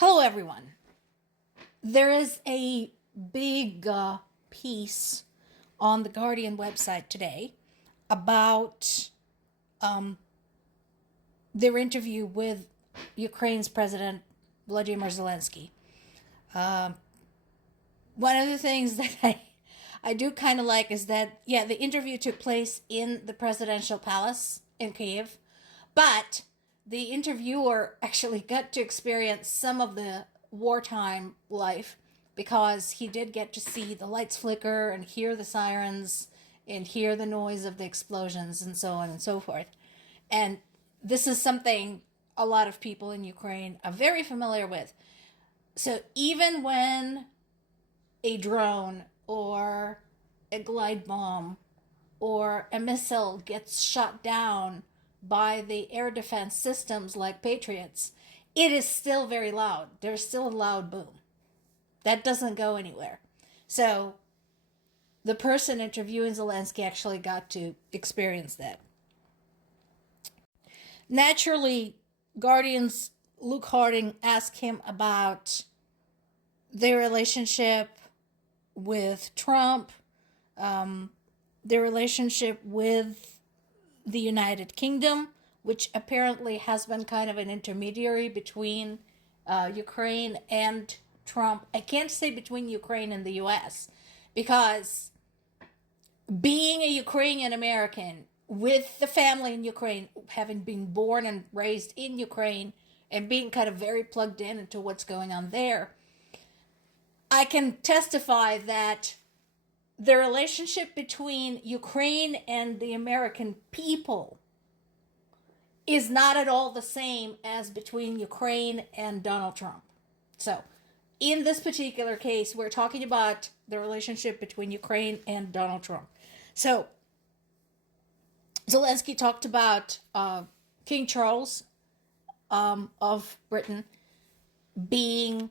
Hello, everyone. There is a big piece on the Guardian website today about their interview with Ukraine's President Vladimir Zelensky. One of the things that I do kind of like is that, the interview took place in the presidential palace in Kyiv, but the interviewer actually got to experience some of the wartime life because he did get to see the lights flicker and hear the sirens and hear the noise of the explosions and so on and so forth. And this is something a lot of people in Ukraine are very familiar with. So even when a drone or a glide bomb or a missile gets shot down by the air defense systems like Patriots, it is still very loud. There's still a loud boom. That doesn't go anywhere. So the person interviewing Zelensky actually got to experience that. Naturally, Guardian's Luke Harding asked him about their relationship with Trump, their relationship with the United Kingdom, which apparently has been kind of an intermediary between Ukraine and Trump. I can't say between Ukraine and the US, because being a Ukrainian American with the family in Ukraine, having been born and raised in Ukraine and being kind of very plugged in into what's going on there, I can testify that the relationship between Ukraine and the American people is not at all the same as between Ukraine and Donald Trump. So, in this particular case, we're talking about the relationship between Ukraine and Donald Trump. So, Zelensky talked about King Charles of Britain being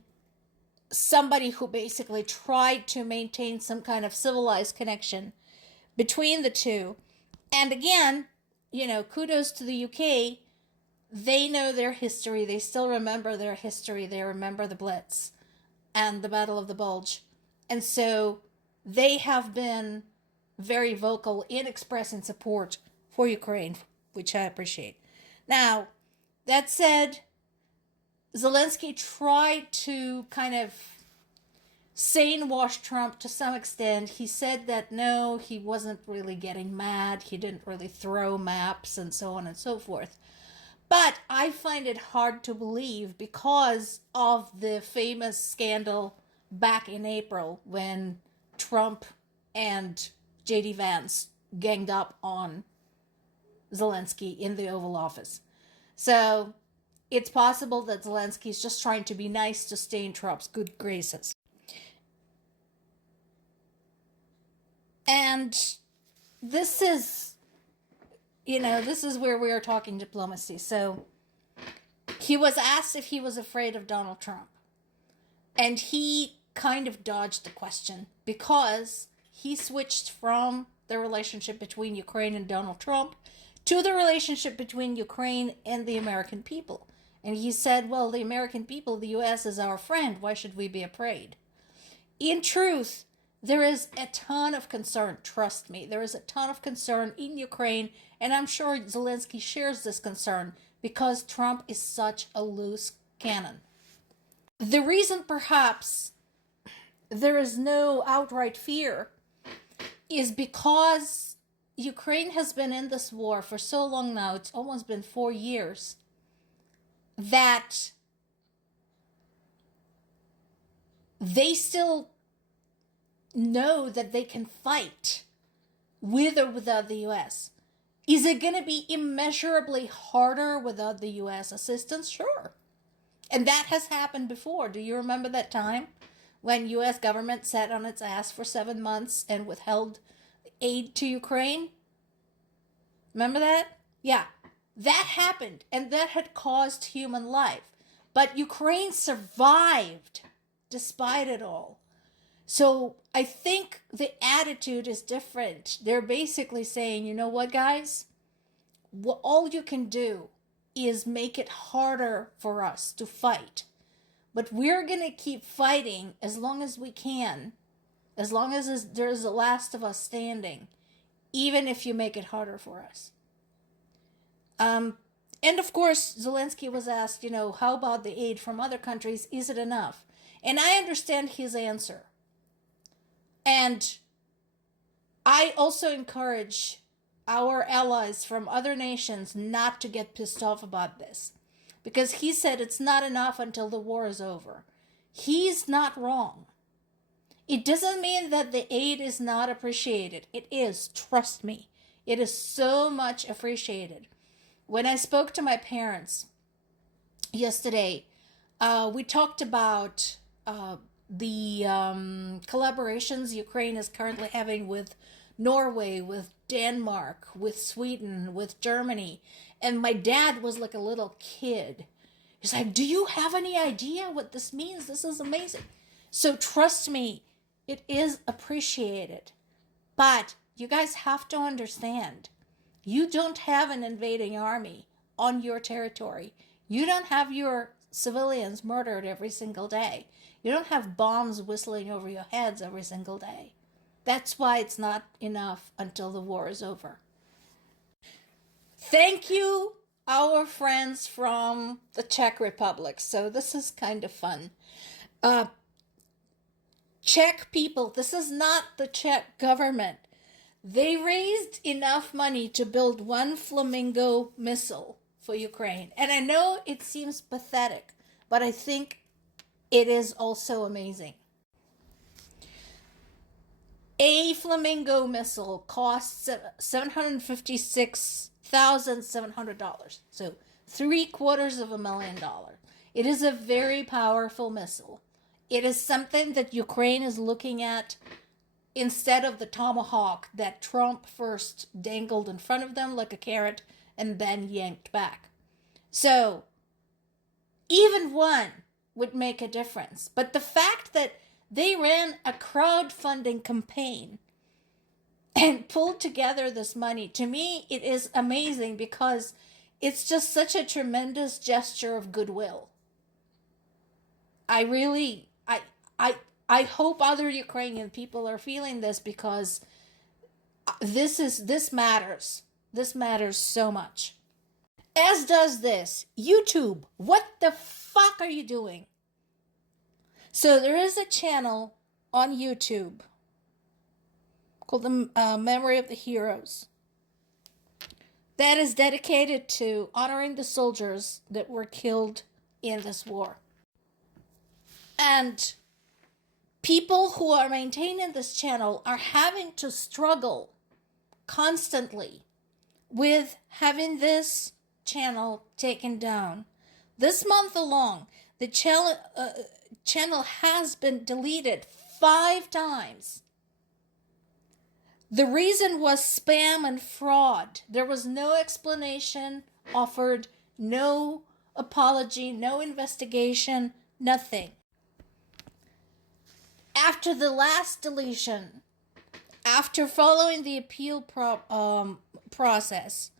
somebody who basically tried to maintain some kind of civilized connection between the two. And again, kudos to the UK. They know their history. They still remember their history. They remember the Blitz and the Battle of the Bulge. And so they have been very vocal in expressing support for Ukraine, which I appreciate. Now, that said, Zelensky tried to kind of sane wash Trump to some extent. He said that no, he wasn't really getting mad. He didn't really throw maps and so on and so forth. But I find it hard to believe because of the famous scandal back in April when Trump and J.D. Vance ganged up on Zelensky in the Oval Office. So it's possible that Zelensky's just trying to be nice to stay in Trump's good graces. And this is, this is where we are talking diplomacy. So he was asked if he was afraid of Donald Trump. And he kind of dodged the question because he switched from the relationship between Ukraine and Donald Trump to the relationship between Ukraine and the American people. And he said, well, the American people, the U.S. is our friend. Why should we be afraid? In truth, there is a ton of concern. Trust me, there is a ton of concern in Ukraine. And I'm sure Zelensky shares this concern because Trump is such a loose cannon. The reason perhaps there is no outright fear is because Ukraine has been in this war for so long now. It's almost been 4 years. That they still know that they can fight with or without the U.S. Is it going to be immeasurably harder without the U.S. assistance? Sure. And that has happened before. Do you remember that time when U.S. government sat on its ass for 7 months and withheld aid to Ukraine? Remember that? Yeah. That happened, and that had caused human life. But Ukraine survived despite it all. So I think the attitude is different. They're basically saying, you know what, guys? All you can do is make it harder for us to fight. but we're going to keep fighting as long as we can, as long as there's the last of us standing, even if you make it harder for us. And of course, Zelensky was asked, how about the aid from other countries? Is it enough? And I understand his answer. And I also encourage our allies from other nations not to get pissed off about this, because he said it's not enough until the war is over. He's not wrong. It doesn't mean that the aid is not appreciated. It is, trust me. It is so much appreciated. When I spoke to my parents yesterday, we talked about the collaborations Ukraine is currently having with Norway, with Denmark, with Sweden, with Germany. And my dad was like a little kid. He's like, do you have any idea what this means? This is amazing. So trust me, it is appreciated. But you guys have to understand, you don't have an invading army on your territory. You don't have your civilians murdered every single day. You don't have bombs whistling over your heads every single day. That's why it's not enough until the war is over. Thank you, our friends from the Czech Republic. So this is kind of fun. Czech people, this is not the Czech government. They raised enough money to build one Flamingo missile for Ukraine. And I know it seems pathetic, but I think it is also amazing. A Flamingo missile costs $756,700. So $750,000. It is a very powerful missile. It is something that Ukraine is looking at instead of the Tomahawk that Trump first dangled in front of them like a carrot and then yanked back. So even one would make a difference. But the fact that they ran a crowdfunding campaign and pulled together this money, to me, it is amazing because it's just such a tremendous gesture of goodwill. I hope other Ukrainian people are feeling this, because this matters. This matters so much. As does this. YouTube, what the fuck are you doing? So there is a channel on YouTube called the Memory of the Heroes that is dedicated to honoring the soldiers that were killed in this war. And people who are maintaining this channel are having to struggle constantly with having this channel taken down. This month alone, the channel has been deleted 5 times. The reason was spam and fraud. There was no explanation offered, no apology, no investigation, nothing. After the last deletion, after following the appeal process,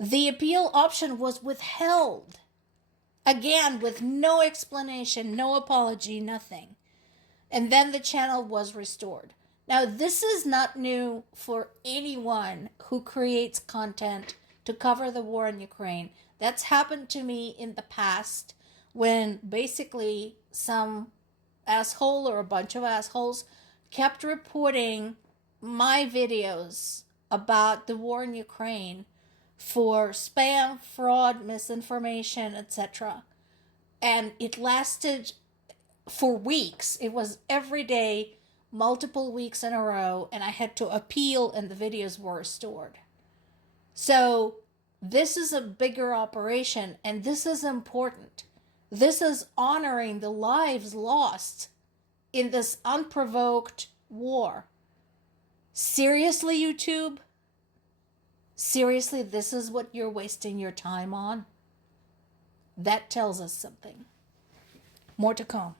the appeal option was withheld. Again, with no explanation, no apology, nothing. And then the channel was restored. Now, this is not new for anyone who creates content to cover the war in Ukraine. That's happened to me in the past when basically some asshole or a bunch of assholes kept reporting my videos about the war in Ukraine for spam, fraud, misinformation, etc. And it lasted for weeks. It was every day, multiple weeks in a row, and I had to appeal and the videos were restored. So this is a bigger operation, and this is important. This is honoring the lives lost in this unprovoked war. Seriously, YouTube? Seriously, this is what you're wasting your time on? That tells us something. More to come.